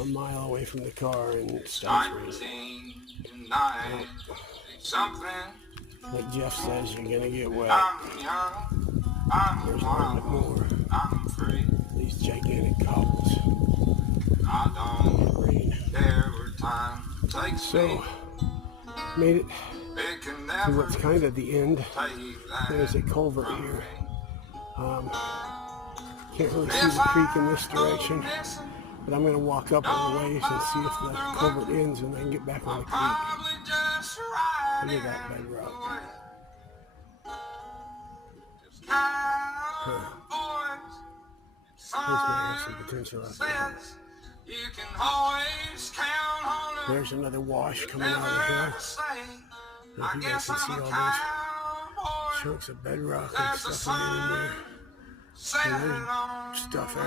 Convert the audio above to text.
a mile away from the car and it starts raining. Like Jeff says, you're gonna get wet. There's a little bit more. These gigantic cobbles. Rain. So, made it to what's kind of the end. There's a culvert here. Can't really see the creek in this direction, but I'm going to walk up a little ways and see if the culvert ends and I can get back on the creek. Look at that bedrock. This may have some potential out there. There's another wash coming out of here. If you guys can see all those chunks of bedrock and stuff in there. And there's stuff out